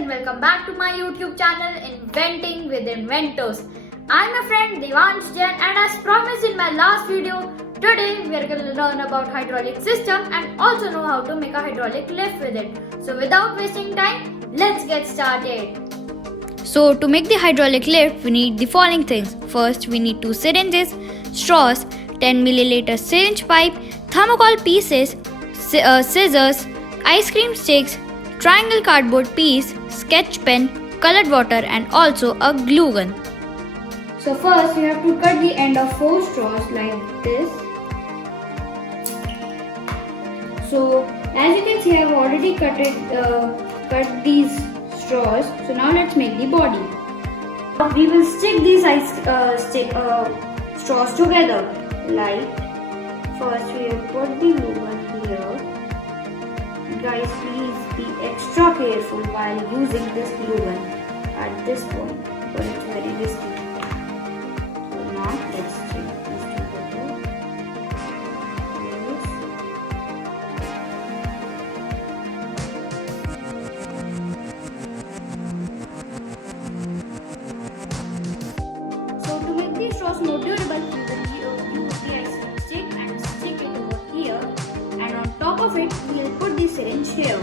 and welcome back to my YouTube channel Inventing with Inventors. I'm your friend Devansh Jain, and as promised in my last video, today we are going to learn about hydraulic system and also know how to make a hydraulic lift with it. So without wasting time, let's get started. So to make the hydraulic lift, we need the following things. First, we need 2 syringes, straws, 10 milliliter syringe pipe, thermocol pieces, scissors, ice cream sticks, triangle cardboard piece, sketch pen, colored water and also a glue gun. So first you have to cut the end of 4 straws like this. So as you can see, I have already cut these straws. So now let's make the body. We will stick these straws together. Like first we will put the glue gun here. Guys, please be extra careful while using this glue gun at this point, but it's very risky. So now let's stick these together. So to make these straws more durable, we will use the ice cream stick and stick it over here, and on top of it we will put the syringe here,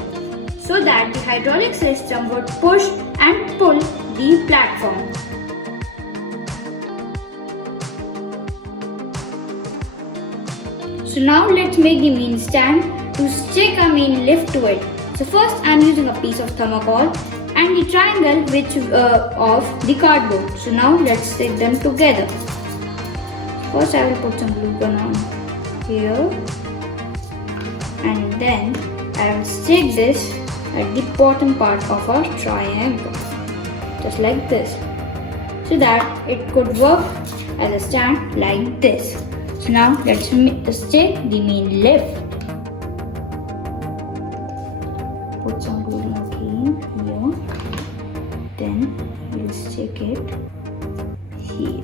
so that the hydraulic system would push and pull the platform. So now let's make the main stand to stick a main lift to it. So first I am using a piece of thermocol and the triangle of the cardboard. So now let's stick them together. First I will put some glue gun on here, and then I will stick this at the bottom part of our triangle, just like this, so that it could work as a stand like this. So now let's stick the main lift. Put some glue again here, then we'll stick it here.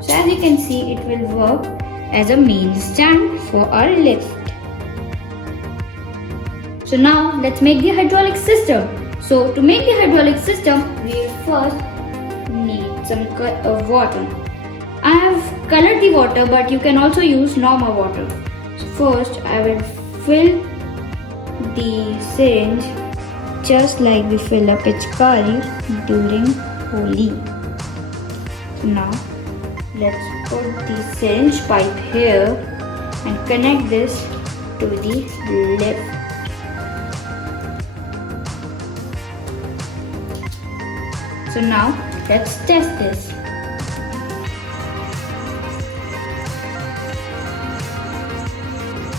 So as you can see, it will work as a main stand for our lift. So now let's make the hydraulic system. So to make the hydraulic system, we will first need some water. I have colored the water, but you can also use normal water. So first I will fill the syringe just like we fill a pichkari during Holi. So now let's put the syringe pipe here and connect this to the lift. So now let's test this.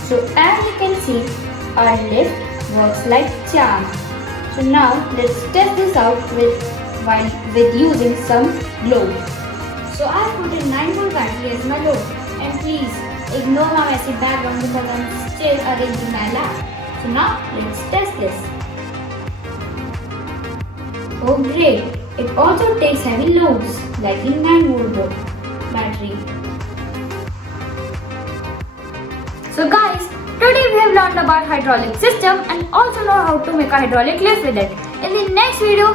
So as you can see, our lift works like charm. So now let's test this out with using some glue. So I put in 9-volt battery as my load, and please ignore my messy background because I'm still arranging my lab. So now let's test this. Oh great! It also takes heavy loads like the 9-volt battery. So guys, today we have learned about hydraulic system and also know how to make a hydraulic lift with it. In the next video,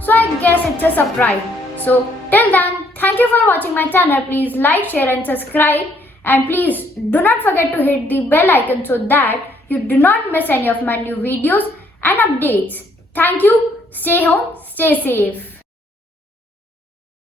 so I guess it's a surprise. So till then, thank you for watching my channel. Please like, share and subscribe, and please do not forget to hit the bell icon so that you do not miss any of my new videos and updates. Thank you. Stay home, stay safe.